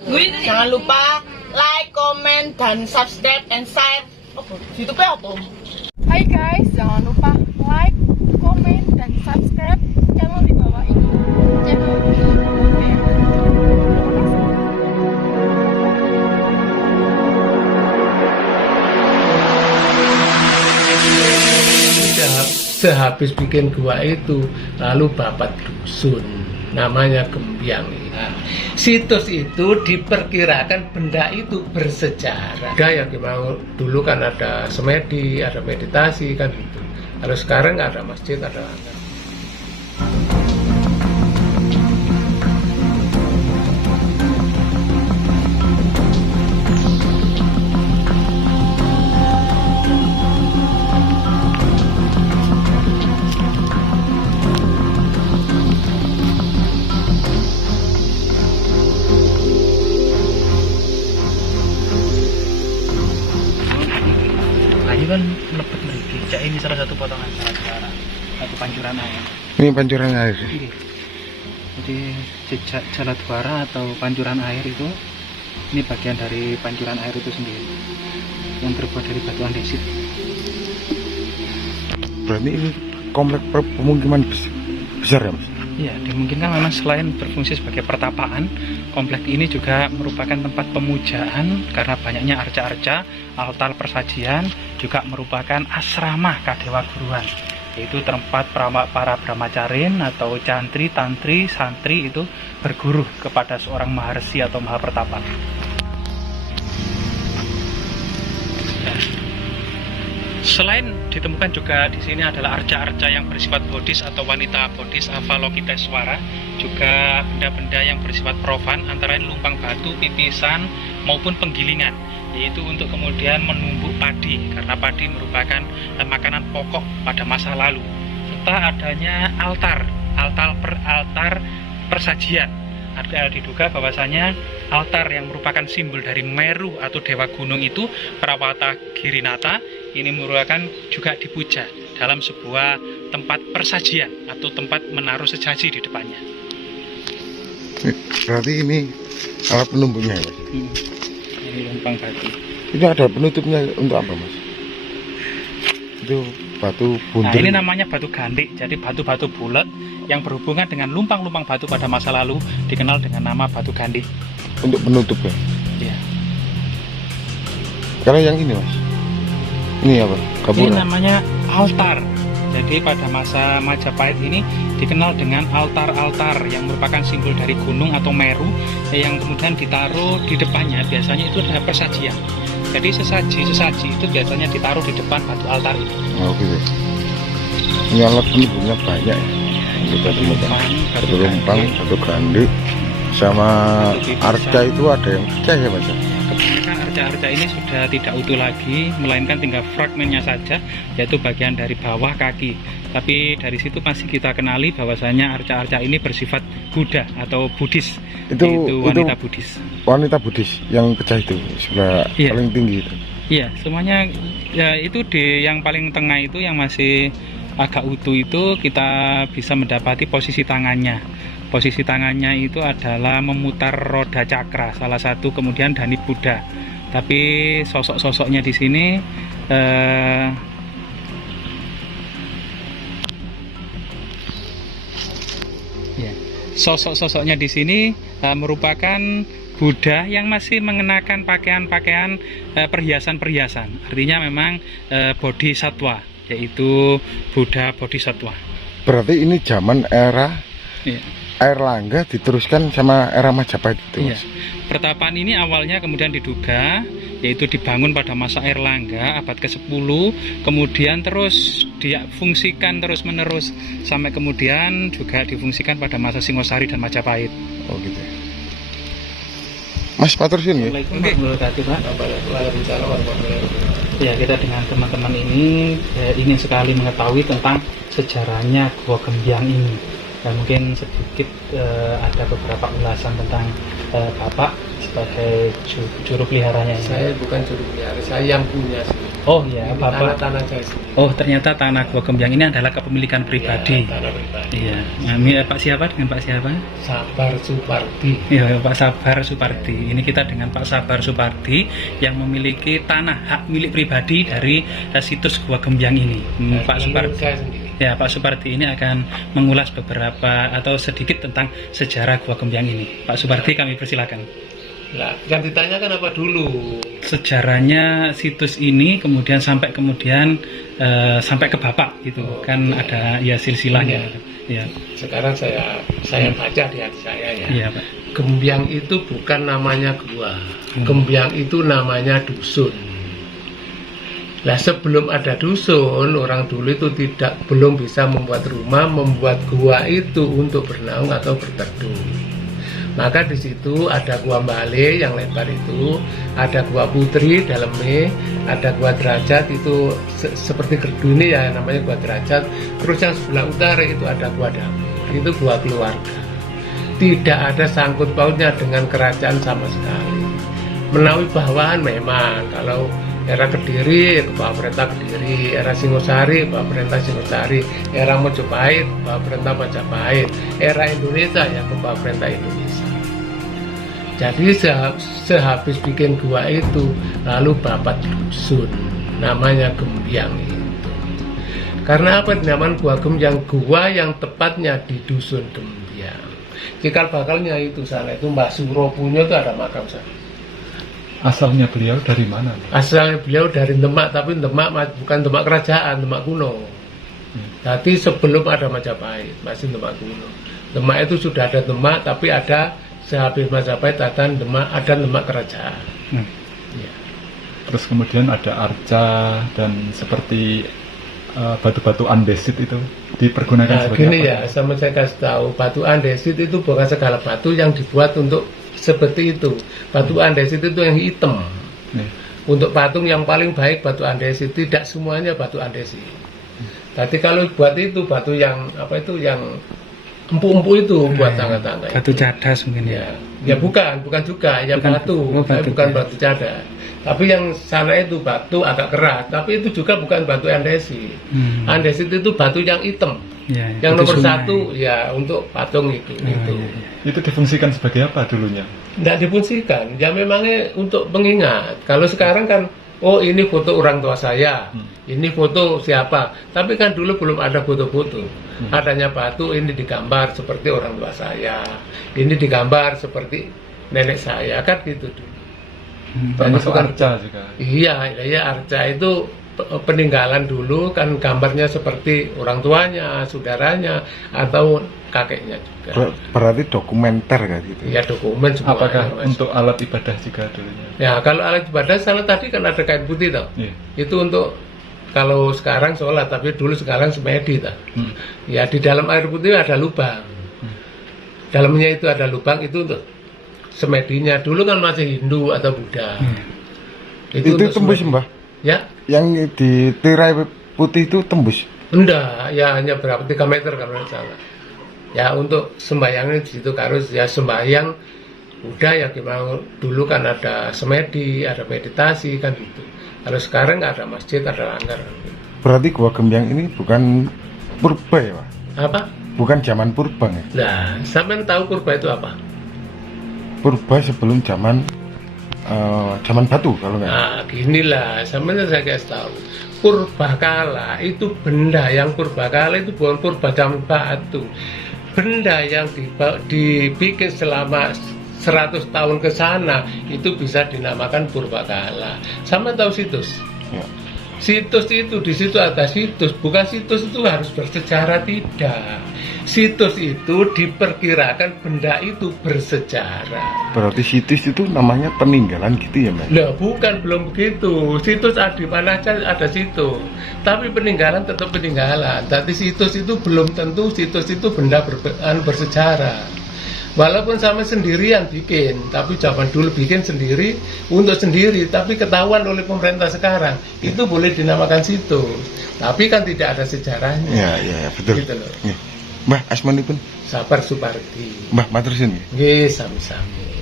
Jangan lupa like, comment, dan subscribe and share. YouTube-nya apa? Hai guys, jangan lupa like, comment, dan subscribe channel di bawah ini. Channel Sehabis bikin gua itu, lalu bapak dusun namanya Gembyang. Nah, situs itu diperkirakan benda itu bersejarah. Kayak gimana dulu kan ada semedi, ada meditasi kan gitu. Kalau sekarang nggak ada masjid, ada langgar. Ayo kan mlebet mriki. Cak ini salah satu potongan sejarah satu pancuran air. Ini pancuran air. Iya. Jadi jejak jaladwara atau pancuran air itu ini bagian dari pancuran air itu sendiri yang terbuat dari batu andesit. Berarti ini komplek pemukiman besar ya, Mas? Iya, dimungkinkan memang selain berfungsi sebagai pertapaan, kompleks ini juga merupakan tempat pemujaan karena banyaknya arca-arca, altar persajian, juga merupakan asrama kadewa guruan, yaitu tempat para brahmacarin atau cantri, tantri, santri itu berguru kepada seorang maharsi atau mahapertapa. Selain ditemukan juga di sini adalah arca-arca yang bersifat bodhis atau wanita bodhis Avalokiteswara, juga benda-benda yang bersifat profan antara lain lumpang batu, pipisan maupun penggilingan, yaitu untuk kemudian menumbuk padi karena padi merupakan makanan pokok pada masa lalu, serta adanya altar persajian. Ada diduga bahwasanya altar yang merupakan simbol dari Meru atau dewa gunung itu, Prawata Girinata, ini merupakan juga dipuja dalam sebuah tempat persajian atau tempat menaruh sesaji di depannya. Berarti ini alat penumbuknya ya? Ini lumpang batu. Ini ada penutupnya untuk apa, Mas? Itu batu bunder. Nah, ini namanya batu gandik. Jadi batu-batu bulat yang berhubungan dengan lumpang-lumpang batu pada masa lalu dikenal dengan nama batu gandik. Untuk penutupnya? Iya. Kalau yang ini, Mas? Ini apa? Gapura? Ini namanya altar. Jadi pada masa Majapahit ini dikenal dengan altar-altar yang merupakan simbol dari gunung atau Meru yang kemudian ditaruh di depannya. Biasanya itu adalah persajian. Jadi sesaji itu biasanya ditaruh di depan batu altar itu. Oh gitu. Ini alat penumbuknya banyak ya. Kita temukan batu lumpang, batu gandik, sama arca itu ada yang pecah ya, Mas? Kebanyakan arca-arca ini sudah tidak utuh lagi, melainkan tinggal fragmennya saja, yaitu bagian dari bawah kaki. Tapi dari situ masih kita kenali bahwasanya arca-arca ini bersifat Buddha atau Buddhis. Itu wanita Buddhis. Wanita Buddhis yang pecah itu sebelah paling tinggi itu. Iya, semuanya ya itu di yang paling tengah itu yang masih agak utuh itu kita bisa mendapati posisi tangannya. Posisi tangannya itu adalah memutar roda cakra, salah satu kemudian Dani Buddha. Tapi sosok-sosoknya di sini sosok-sosoknya di sini merupakan Buddha yang masih mengenakan pakaian-pakaian perhiasan-perhiasan. Artinya memang bodhisatwa, yaitu Buddha bodhisatwa. Berarti ini zaman era Airlangga diteruskan sama era Majapahit itu, Mas? Pertapaan ini awalnya kemudian diduga yaitu dibangun pada masa Airlangga abad ke-10, kemudian terus difungsikan terus-menerus sampai kemudian juga difungsikan pada masa Singosari dan Majapahit. Oh gitu. Mas Patursin ya? Ya, kita dengan teman-teman ini ingin sekali mengetahui tentang sejarahnya Gua Gembyang ini. Dan mungkin sedikit ada beberapa ulasan tentang Bapak sebagai juru peliharanya. Saya bukan juru pelihara, saya yang punya. Oh ya, Bapak. Tanah-tanah saya sendiri. Oh, ternyata tanah Gua Gembyang ini adalah kepemilikan pribadi. Ya, tanah pribadi. Iya. Nah, Pak siapa dengan Pak siapa? Sabar Supardi. Iya, Pak Sabar Supardi. Ini kita dengan Pak Sabar Supardi yang memiliki tanah hak milik pribadi dari situs Gua Gembyang ini. Pak Supardi. Saya sendiri. Ya, Pak Supardi ini akan mengulas beberapa atau sedikit tentang sejarah Gua Gembyang ini. Pak Supardi, kami persilakan. Nah, yang ditanyakan apa dulu? Sejarahnya situs ini kemudian sampai ke Bapak gitu. Kan ada ya silsilahnya. Ya. Sekarang saya baca di hati saya ya. Iya, Pak. Gembyang itu bukan namanya gua. Gembyang itu namanya dusun. Nah, sebelum ada dusun, orang dulu itu belum bisa membuat rumah, membuat gua itu untuk bernaung atau berteduh. Maka di situ ada gua Mbale yang lebar itu, ada gua Putri dalamnya, ada gua Derajat itu seperti gerdu ini ya namanya gua Derajat. Terus yang sebelah utara itu ada gua Dapur, itu gua keluarga. Tidak ada sangkut pautnya dengan kerajaan sama sekali. Menawi bawahan memang, kalau era Kediri, ya Bapak Perintah Kediri, era Singosari, Bapak Perintah Singosari, era Mojopahit, Bapak Perintah Majapahit, era Indonesia, ya Bapak Perintah Indonesia. Jadi sehabis bikin gua itu, lalu bapak dusun, namanya Gembyang itu. Karena apa dinamakan gua Gembyang? Gua yang tepatnya di dusun Gembyang. Cikal bakalnya itu sana itu Mbah Suro punya itu ada makam sana. Asalnya beliau dari mana? Asalnya beliau dari Demak, tapi Demak bukan Demak kerajaan, Demak kuno. Jadi sebelum ada Majapahit, masih Demak kuno. Demak itu sudah ada Demak, tapi ada sehabis Majapahit ada Demak kerajaan. Ya. Terus kemudian ada arca dan seperti batu-batu andesit itu dipergunakan Nah, sebagai gini apa? ya, sama saya kasih tahu, batu andesit itu bukan segala batu yang dibuat untuk seperti itu. Batu andesit itu yang hitam. Untuk patung yang paling baik batu andesit, tidak semuanya batu andesit. Tapi kalau buat itu batu yang apa itu yang empuk-empuk itu buat tangga-tangga. Batu cadas mungkin ya. Ya bukan juga ya Bukan, batu, oh, batu, bukan ya. batu cadas. Tapi yang sana itu batu agak keras, tapi itu juga bukan batu andesit. Andesit itu batu yang hitam. Ya, Yang batu nomor sungai. satu ya untuk patung itu. Iya. Itu difungsikan sebagai apa dulunya? Tidak difungsikan, ya memangnya untuk pengingat. Kalau sekarang kan, oh ini foto orang tua saya, ini foto siapa. Tapi kan dulu belum ada foto-foto. Adanya batu ini digambar seperti orang tua saya, ini digambar seperti nenek saya, kan gitu dulu. Termasuk arca juga. Iya, arca itu peninggalan dulu kan gambarnya seperti orang tuanya, saudaranya, atau kakeknya juga. Berarti dokumenter kan gitu. Ya dokumen semua. Apakah ya, Mas. untuk alat ibadah juga dulunya? Ya kalau alat ibadah sana tadi kan ada kain putih toh. Iya. Itu untuk kalau sekarang sholat, tapi dulu sekarang semedi toh. Ya di dalam air putih ada lubang. Dalamnya itu ada lubang itu untuk semedinya. Dulu kan masih Hindu atau Buddha. Itu untuk tembus semedi. Mbah. Ya? Yang di tirai putih itu tembus. Enggak, ya hanya berapa 3 meter kalau tidak salah. Ya untuk sembahyangnya di situ harus ya sembahyang udah ya gimana dulu kan ada semedi, ada meditasi kan gitu. Kalau sekarang nggak ada masjid, ada langgar. Berarti gua Gembyang ini bukan purba ya, Pak? Apa? Bukan zaman purba ya? Nah, sampean tahu purba itu apa? Purba sebelum zaman batu kalau nggak. Nah, ginilah, sampean saya kasih tahu. Purbakala itu benda yang purbakala itu bukan purba zaman batu. Benda yang dibikin selama 100 tahun ke sana itu bisa dinamakan purbakala. Sama tahu situs? Ya. Situs itu di situ ada situs, bukan situs itu harus bersejarah, tidak. Situs itu diperkirakan benda itu bersejarah. Berarti situs itu namanya peninggalan gitu ya, Mbak? Lah bukan, belum begitu. Situs ada di mana aja ada situs. Tapi peninggalan tetap peninggalan. Tapi situs itu belum tentu situs itu benda bersejarah. Walaupun sama sendirian bikin, tapi zaman dulu bikin sendiri untuk sendiri, tapi ketahuan oleh pemerintah sekarang itu boleh dinamakan situs. Tapi kan tidak ada sejarahnya. Ya, betul. Gitu loh. Ya. Mbah, asmanipun? Sabar Supardi. Mbah, matur suwun. Nggih, sami-sami.